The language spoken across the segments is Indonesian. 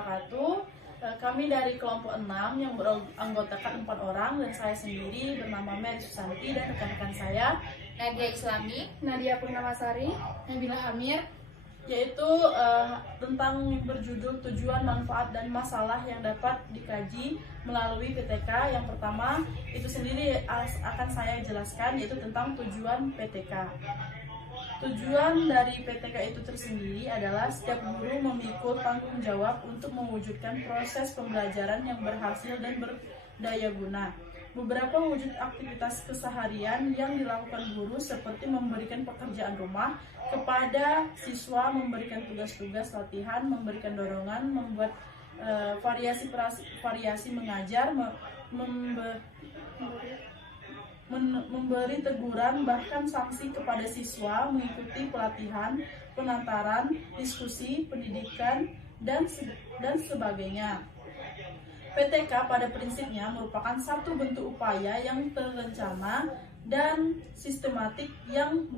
wabarakatuh. Kami dari kelompok 6 yang beranggotakan 4 orang dan saya sendiri bernama Mary Susanti dan rekan-rekan saya Nadia Islami, Nadia Purnamasari, Nabila Amir, yaitu tentang berjudul tujuan, manfaat, dan masalah yang dapat dikaji melalui PTK. Yang pertama itu sendiri akan saya jelaskan, yaitu tentang tujuan PTK. Tujuan dari PTK itu tersendiri adalah setiap guru memikul tanggung jawab untuk mewujudkan proses pembelajaran yang berhasil dan berdaya guna. Beberapa wujud aktivitas keseharian yang dilakukan guru seperti memberikan pekerjaan rumah kepada siswa, memberikan tugas-tugas latihan, memberikan dorongan, membuat variasi mengajar, memberi teguran, bahkan sanksi kepada siswa, mengikuti pelatihan, penantaran, diskusi, pendidikan, dan sebagainya. PTK pada prinsipnya merupakan satu bentuk upaya yang terencana dan sistematik yang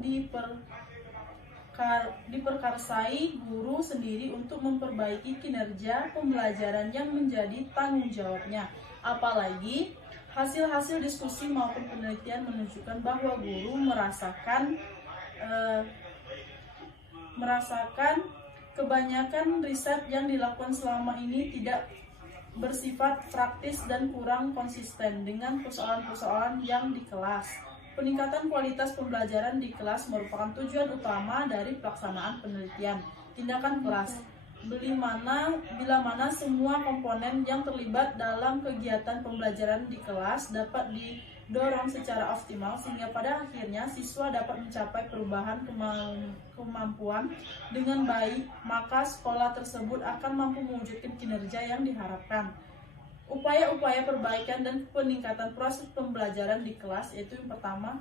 diperkarsai guru sendiri untuk memperbaiki kinerja pembelajaran yang menjadi tanggung jawabnya. Apalagi hasil-hasil diskusi maupun penelitian menunjukkan bahwa guru merasakan kebanyakan riset yang dilakukan selama ini tidak bersifat praktis dan kurang konsisten dengan persoalan-persoalan yang di kelas. Peningkatan kualitas pembelajaran di kelas merupakan tujuan utama dari pelaksanaan penelitian. Tindakan kelas bila mana semua komponen yang terlibat dalam kegiatan pembelajaran di kelas dapat didorong secara optimal sehingga pada akhirnya siswa dapat mencapai perubahan kemampuan dengan baik, maka sekolah tersebut akan mampu mewujudkan kinerja yang diharapkan. Upaya-upaya perbaikan dan peningkatan proses pembelajaran di kelas yaitu yang pertama,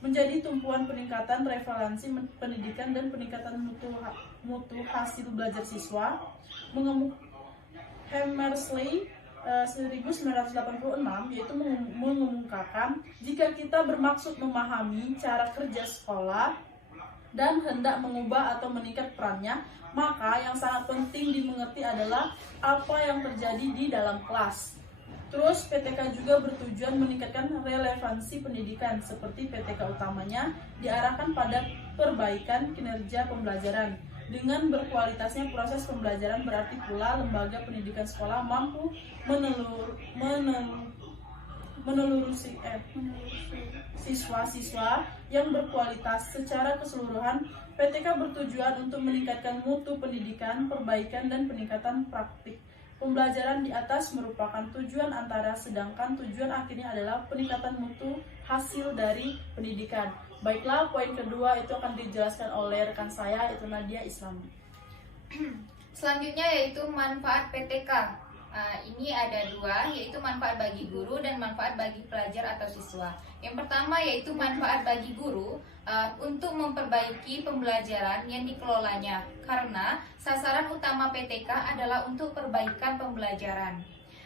menjadi tumpuan peningkatan referensi pendidikan dan peningkatan mutu hasil belajar siswa. Hammersley 1986 yaitu mengumumkakan, jika kita bermaksud memahami cara kerja sekolah dan hendak mengubah atau meningkat perannya, maka yang sangat penting dimengerti adalah apa yang terjadi di dalam kelas. Terus PTK juga bertujuan meningkatkan relevansi pendidikan, seperti PTK utamanya diarahkan pada perbaikan kinerja pembelajaran. Dengan berkualitasnya proses pembelajaran berarti pula lembaga pendidikan sekolah mampu menelurusi siswa-siswa yang berkualitas. Secara keseluruhan, PTK bertujuan untuk meningkatkan mutu pendidikan, perbaikan, dan peningkatan praktik pembelajaran di atas merupakan tujuan antara, sedangkan tujuan akhirnya adalah peningkatan mutu hasil dari pendidikan. Baiklah, poin kedua itu akan dijelaskan oleh rekan saya, itu Nadia Islami. Selanjutnya yaitu manfaat PTK. Ini ada dua, yaitu manfaat bagi guru dan manfaat bagi pelajar atau siswa. Yang pertama yaitu manfaat bagi guru untuk memperbaiki pembelajaran yang dikelolanya, karena sasaran utama PTK adalah untuk perbaikan pembelajaran.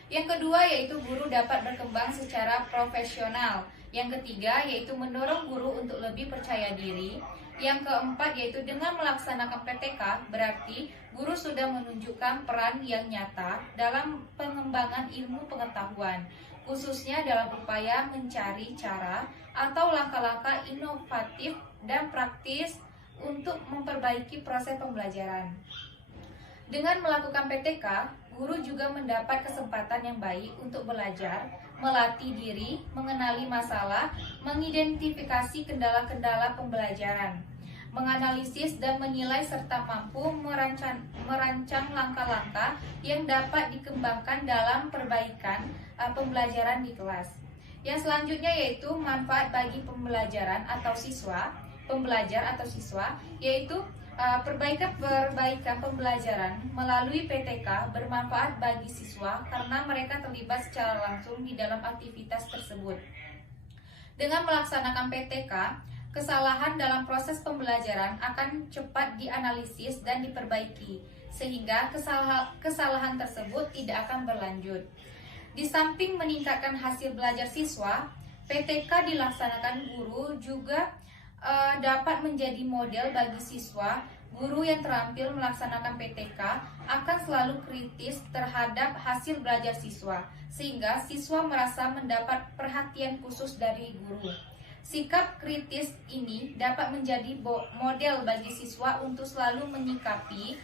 Yang kedua yaitu guru dapat berkembang secara profesional. Yang ketiga yaitu mendorong guru untuk lebih percaya diri. Yang keempat yaitu dengan melaksanakan PTK berarti guru sudah menunjukkan peran yang nyata dalam pengembangan ilmu pengetahuan, khususnya dalam upaya mencari cara atau langkah-langkah inovatif dan praktis untuk memperbaiki proses pembelajaran. Dengan melakukan PTK, guru juga mendapat kesempatan yang baik untuk belajar, melatih diri, mengenali masalah, mengidentifikasi kendala-kendala pembelajaran, menganalisis dan menilai serta mampu merancang langkah-langkah yang dapat dikembangkan dalam perbaikan pembelajaran di kelas. Yang selanjutnya yaitu manfaat bagi pembelajar atau siswa, yaitu perbaikan pembelajaran melalui PTK bermanfaat bagi siswa karena mereka terlibat secara langsung di dalam aktivitas tersebut. Dengan melaksanakan PTK, kesalahan dalam proses pembelajaran akan cepat dianalisis dan diperbaiki, sehingga kesalahan tersebut tidak akan berlanjut. Di samping meningkatkan hasil belajar siswa, PTK dilaksanakan guru juga dapat menjadi model bagi siswa Guru yang terampil melaksanakan PTK akan selalu kritis terhadap hasil belajar siswa, sehingga siswa merasa mendapat perhatian khusus dari guru. Sikap kritis ini dapat menjadi model bagi siswa untuk selalu menyikapi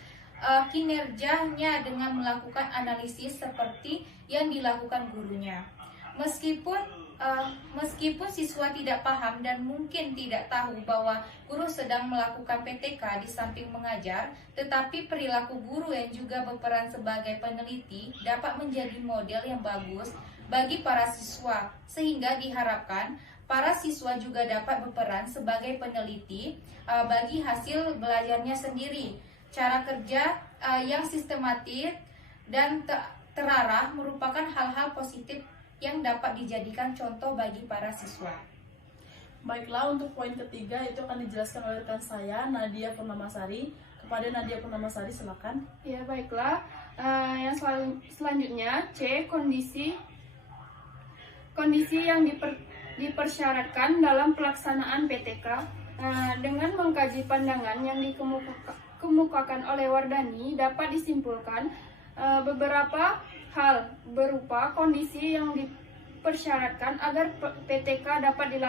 kinerjanya dengan melakukan analisis seperti yang dilakukan gurunya. Meskipun siswa tidak paham dan mungkin tidak tahu bahwa guru sedang melakukan PTK di samping mengajar, tetapi perilaku guru yang juga berperan sebagai peneliti dapat menjadi model yang bagus bagi para siswa, sehingga diharapkan para siswa juga dapat berperan sebagai peneliti bagi hasil belajarnya sendiri. Cara kerja yang sistematis dan terarah merupakan hal-hal positif yang dapat dijadikan contoh bagi para siswa. Baiklah, untuk poin ketiga itu akan dijelaskan oleh rekan saya, Nadia Purnamasari. Kepada Nadia Purnamasari, silakan. Ya, baiklah. Yang selanjutnya C, kondisi yang dipersyaratkan dalam pelaksanaan PTK. Dengan mengkaji pandangan yang dikemukakan oleh Wardani, dapat disimpulkan beberapa hal berupa kondisi yang dipersyaratkan agar PTK dapat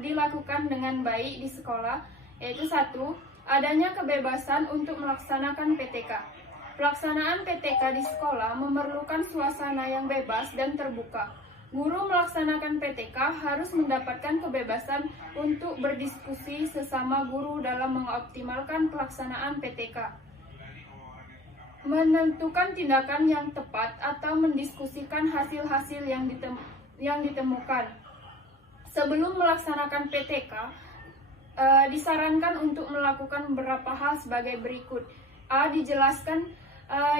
dilakukan dengan baik di sekolah, yaitu 1. Adanya kebebasan untuk melaksanakan PTK. Pelaksanaan PTK di sekolah memerlukan suasana yang bebas dan terbuka. Guru melaksanakan PTK harus mendapatkan kebebasan untuk berdiskusi sesama guru dalam mengoptimalkan pelaksanaan PTK, menentukan tindakan yang tepat atau mendiskusikan hasil-hasil yang ditemukan. Sebelum melaksanakan PTK, disarankan untuk melakukan beberapa hal sebagai berikut. A. Dijelaskan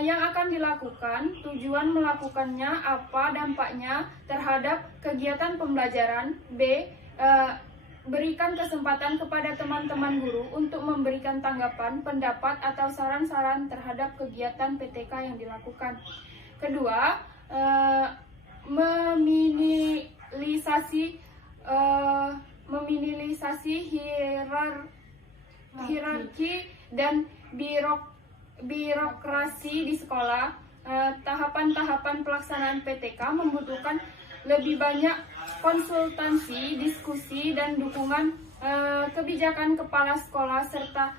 yang akan dilakukan, tujuan melakukannya, apa dampaknya terhadap kegiatan pembelajaran. B. Berikan kesempatan kepada teman-teman guru untuk memberikan tanggapan, pendapat, atau saran-saran terhadap kegiatan PTK yang dilakukan. Kedua, meminimalisasi hierarki dan birokrasi di sekolah. Tahapan-tahapan pelaksanaan PTK membutuhkan lebih banyak konsultasi, diskusi, dan dukungan kebijakan kepala sekolah serta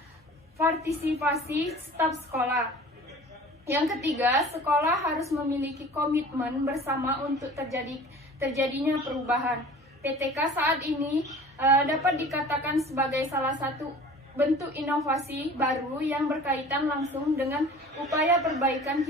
partisipasi staf sekolah. Yang ketiga, sekolah harus memiliki komitmen bersama untuk terjadinya perubahan. PTK saat ini dapat dikatakan sebagai salah satu bentuk inovasi baru yang berkaitan langsung dengan upaya perbaikan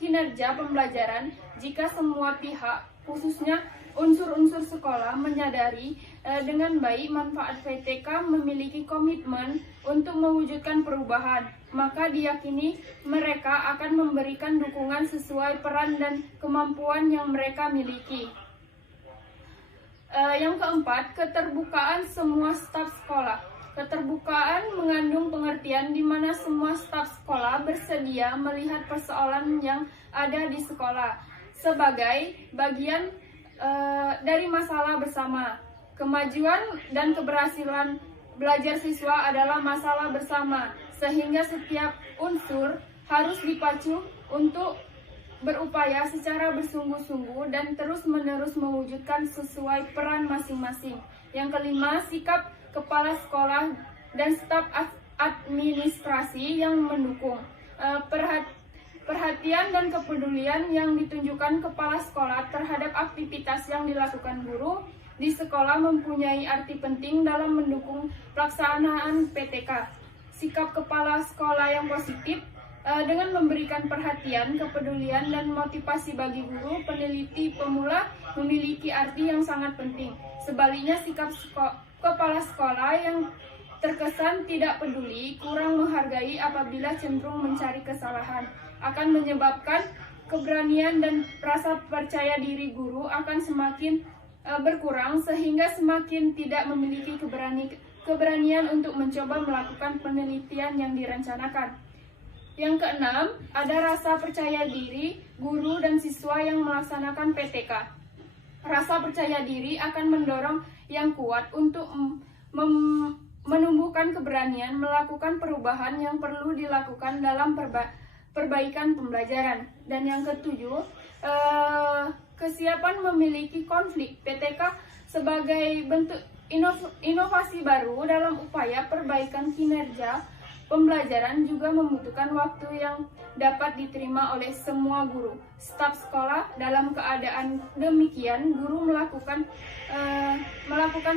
kinerja pembelajaran jika semua pihak, khususnya unsur-unsur sekolah, menyadari dengan baik manfaat PTK, memiliki komitmen untuk mewujudkan perubahan, maka diyakini mereka akan memberikan dukungan sesuai peran dan kemampuan yang mereka miliki. Yang keempat, keterbukaan semua staf sekolah. Keterbukaan mengandung pengertian di mana semua staf sekolah bersedia melihat persoalan yang ada di sekolah sebagai bagian dari masalah bersama. Kemajuan dan keberhasilan belajar siswa adalah masalah bersama, sehingga setiap unsur harus dipacu untuk berupaya secara bersungguh-sungguh dan terus-menerus mewujudkan sesuai peran masing-masing. Yang kelima, sikap kepala sekolah dan staf administrasi yang mendukung. Perhatian dan kepedulian yang ditunjukkan kepala sekolah terhadap aktivitas yang dilakukan guru di sekolah mempunyai arti penting dalam mendukung pelaksanaan PTK. Sikap kepala sekolah yang positif dengan memberikan perhatian, kepedulian, dan motivasi bagi guru, peneliti, pemula memiliki arti yang sangat penting. Sebaliknya, sikap kepala sekolah yang terkesan tidak peduli, kurang menghargai apabila cenderung mencari kesalahan, akan menyebabkan keberanian dan rasa percaya diri guru akan semakin berkurang, sehingga semakin tidak memiliki keberanian untuk mencoba melakukan penelitian yang direncanakan. Yang keenam, ada rasa percaya diri guru dan siswa yang melaksanakan PTK. Rasa percaya diri akan mendorong yang kuat untuk menumbuhkan keberanian melakukan perubahan yang perlu dilakukan dalam perbaikan pembelajaran. Dan yang ketujuh, kesiapan memiliki konflik. PTK sebagai bentuk inovasi baru dalam upaya perbaikan kinerja pembelajaran juga membutuhkan waktu yang dapat diterima oleh semua guru, staf sekolah. Dalam keadaan demikian, guru melakukan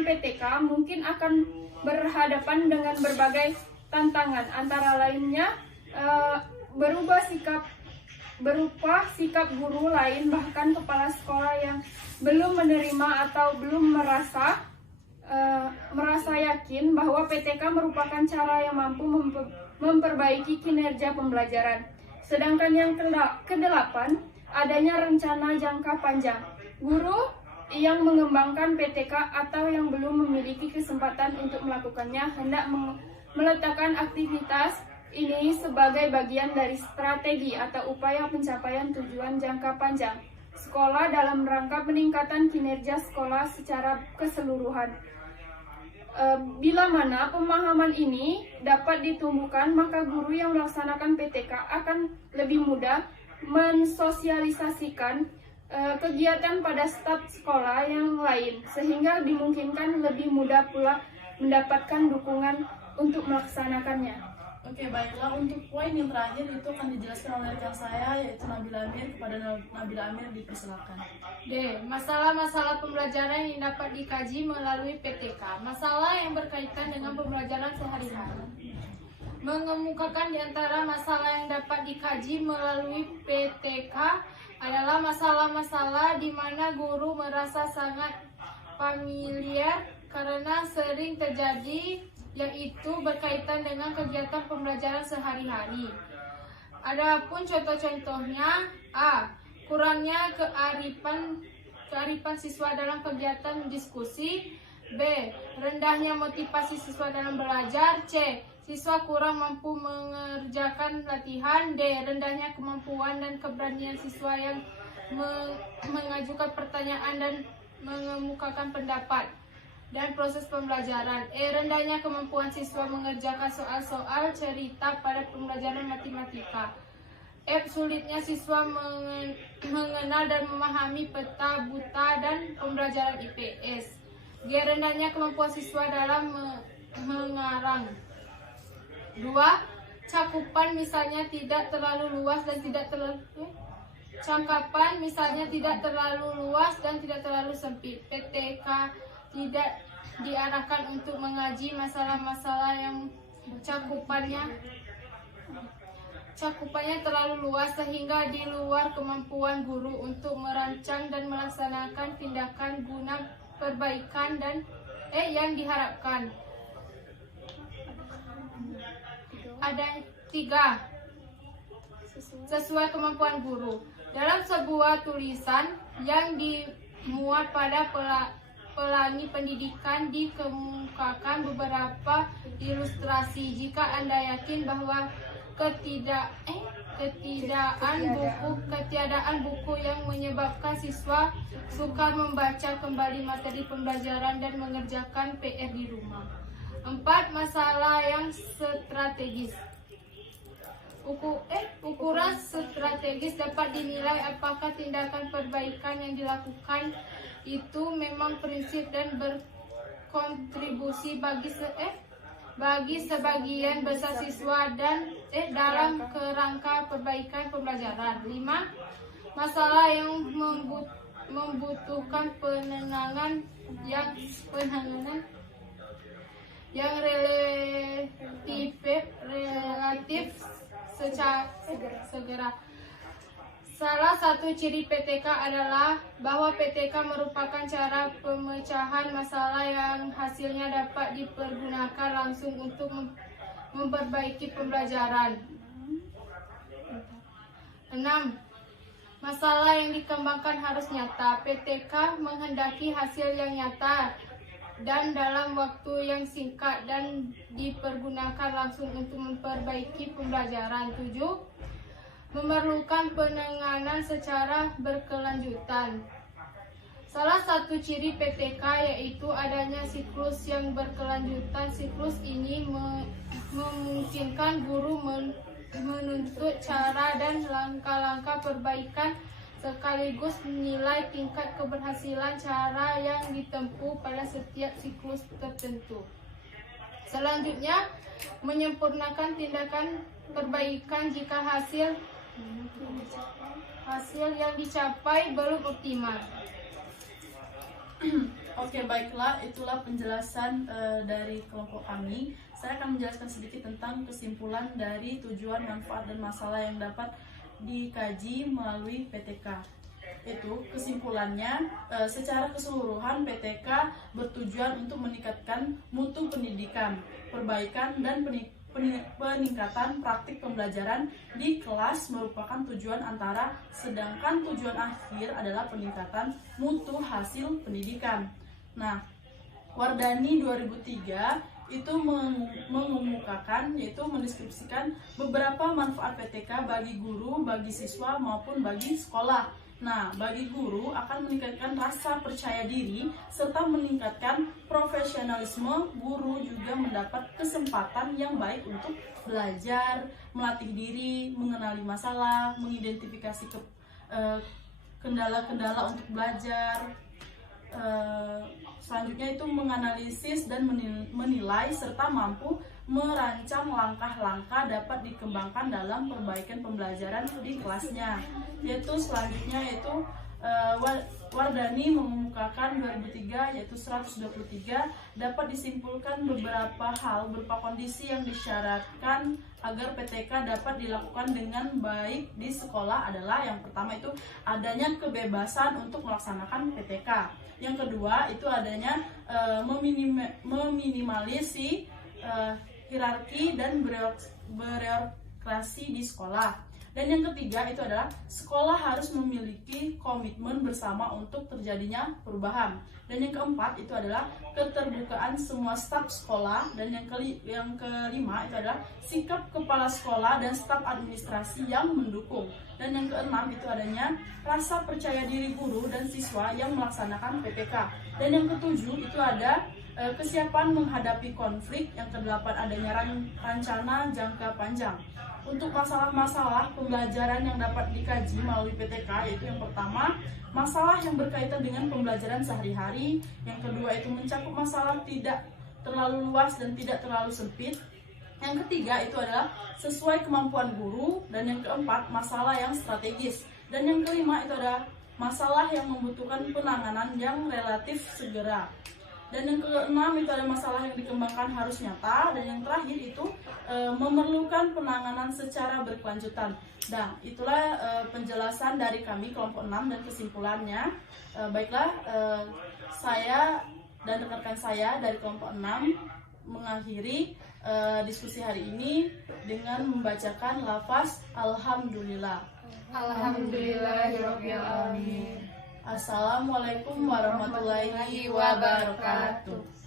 PTK mungkin akan berhadapan dengan berbagai tantangan, antara lainnya berupa sikap guru lain, bahkan kepala sekolah yang belum menerima atau belum merasa yakin bahwa PTK merupakan cara yang mampu memperbaiki kinerja pembelajaran. Sedangkan yang kedelapan, adanya rencana jangka panjang. Guru yang mengembangkan PTK atau yang belum memiliki kesempatan untuk melakukannya hendak meletakkan aktivitas ini sebagai bagian dari strategi atau upaya pencapaian tujuan jangka panjang sekolah dalam rangka peningkatan kinerja sekolah secara keseluruhan. Bila mana pemahaman ini dapat ditumbuhkan, maka guru yang melaksanakan PTK akan lebih mudah mensosialisasikan kegiatan pada staf sekolah yang lain, sehingga dimungkinkan lebih mudah pula mendapatkan dukungan untuk melaksanakannya. Oke, baiklah. Untuk poin yang terakhir itu akan dijelaskan oleh rekan saya, yaitu Nabila Amir. Kepada Nabila Amir dipersilakan. D. Masalah-masalah pembelajaran yang dapat dikaji melalui PTK. Masalah yang berkaitan dengan pembelajaran sehari-hari. Mengemukakan di antara masalah yang dapat dikaji melalui PTK adalah masalah-masalah di mana guru merasa sangat familiar karena sering terjadi, yaitu berkaitan dengan kegiatan pembelajaran sehari-hari. Adapun contoh-contohnya: A. Kurangnya kearifan siswa dalam kegiatan diskusi. B. Rendahnya motivasi siswa dalam belajar. C. Siswa kurang mampu mengerjakan latihan. D. Rendahnya kemampuan dan keberanian siswa yang mengajukan pertanyaan dan mengemukakan pendapat dan proses pembelajaran. E. Rendahnya kemampuan siswa mengerjakan soal-soal cerita pada pembelajaran matematika. F. Sulitnya siswa mengenal dan memahami peta buta dan pembelajaran IPS. G. Rendahnya kemampuan siswa dalam mengarang. 2. Cakupan misalnya tidak terlalu luas dan tidak terlalu cangkapan misalnya tidak terlalu luas dan tidak terlalu sempit. PTK tidak diarahkan untuk mengaji masalah-masalah yang cakupannya terlalu luas sehingga di luar kemampuan guru untuk merancang dan melaksanakan tindakan guna perbaikan dan yang diharapkan. Ada 3. Sesuai kemampuan guru. Dalam sebuah tulisan yang dimuat pada pelangi pendidikan dikemukakan beberapa ilustrasi. Jika Anda yakin bahwa ketiadaan buku yang menyebabkan siswa sukar membaca kembali materi pembelajaran dan mengerjakan PR di rumah. 4. Masalah yang strategis. Ukuran strategis dapat dinilai apakah tindakan perbaikan yang dilakukan itu memang prinsip dan berkontribusi bagi sebagian besar siswa dan dalam kerangka perbaikan pembelajaran. 5. Masalah yang membutuhkan penanganan yang relatif secara segera. Salah satu ciri PTK adalah bahwa PTK merupakan cara pemecahan masalah yang hasilnya dapat dipergunakan langsung untuk memperbaiki pembelajaran. 6. Masalah yang dikembangkan harus nyata. PTK menghendaki hasil yang nyata dan dalam waktu yang singkat dan dipergunakan langsung untuk memperbaiki pembelajaran. 7. Memerlukan penanganan secara berkelanjutan. Salah satu ciri PTK yaitu adanya siklus yang berkelanjutan. Siklus ini memungkinkan guru menuntut cara dan langkah-langkah perbaikan sekaligus menilai tingkat keberhasilan cara yang ditempuh pada setiap siklus tertentu. Selanjutnya, menyempurnakan tindakan perbaikan jika hasil yang dicapai belum optimal. Oke, baiklah, itulah penjelasan dari kelompok kami. Saya akan menjelaskan sedikit tentang kesimpulan dari tujuan, manfaat, dan masalah yang dapat dikaji melalui PTK. Itu kesimpulannya, secara keseluruhan PTK bertujuan untuk meningkatkan mutu pendidikan, perbaikan, dan peningkatan praktik pembelajaran di kelas merupakan tujuan antara, sedangkan tujuan akhir adalah peningkatan mutu hasil pendidikan. Nah, Wardani 2003 itu mengemukakan, yaitu mendeskripsikan beberapa manfaat PTK bagi guru, bagi siswa, maupun bagi sekolah. Nah, bagi guru akan meningkatkan rasa percaya diri serta meningkatkan profesionalisme. Guru juga mendapat kesempatan yang baik untuk belajar, melatih diri, mengenali masalah, mengidentifikasi kendala-kendala untuk belajar. Selanjutnya itu menganalisis dan menilai serta mampu merancang langkah-langkah dapat dikembangkan dalam perbaikan pembelajaran di kelasnya. Yaitu selanjutnya yaitu Wardani mengemukakan 2003 yaitu 123 dapat disimpulkan beberapa hal berupa kondisi yang disyaratkan agar PTK dapat dilakukan dengan baik di sekolah adalah yang pertama itu adanya kebebasan untuk melaksanakan PTK. Yang kedua itu adanya meminimalisasi hierarki dan birokrasi di sekolah. Dan yang ketiga itu adalah sekolah harus memiliki komitmen bersama untuk terjadinya perubahan. Dan yang keempat itu adalah keterbukaan semua staf sekolah. Dan yang kelima itu adalah sikap kepala sekolah dan staf administrasi yang mendukung. Dan yang keenam itu adanya rasa percaya diri guru dan siswa yang melaksanakan PTK. Dan yang ketujuh itu ada kesiapan menghadapi konflik. Yang kedelapan adanya rencana jangka panjang. Untuk masalah-masalah pembelajaran yang dapat dikaji melalui PTK yaitu yang pertama, masalah yang berkaitan dengan pembelajaran sehari-hari. Yang kedua itu mencakup masalah tidak terlalu luas dan tidak terlalu sempit. Yang ketiga itu adalah sesuai kemampuan guru. Dan yang keempat, masalah yang strategis. Dan yang kelima itu adalah masalah yang membutuhkan penanganan yang relatif segera. Dan yang keenam itu ada masalah yang dikembangkan harus nyata. Dan yang terakhir itu memerlukan penanganan secara berkelanjutan. Nah, itulah penjelasan dari kami kelompok 6 dan kesimpulannya. Baiklah, saya dan rekan-rekan saya dari kelompok 6 mengakhiri diskusi hari ini dengan membacakan lafaz Alhamdulillah. Alhamdulillahirabbil alamin. Assalamualaikum warahmatullahi wabarakatuh.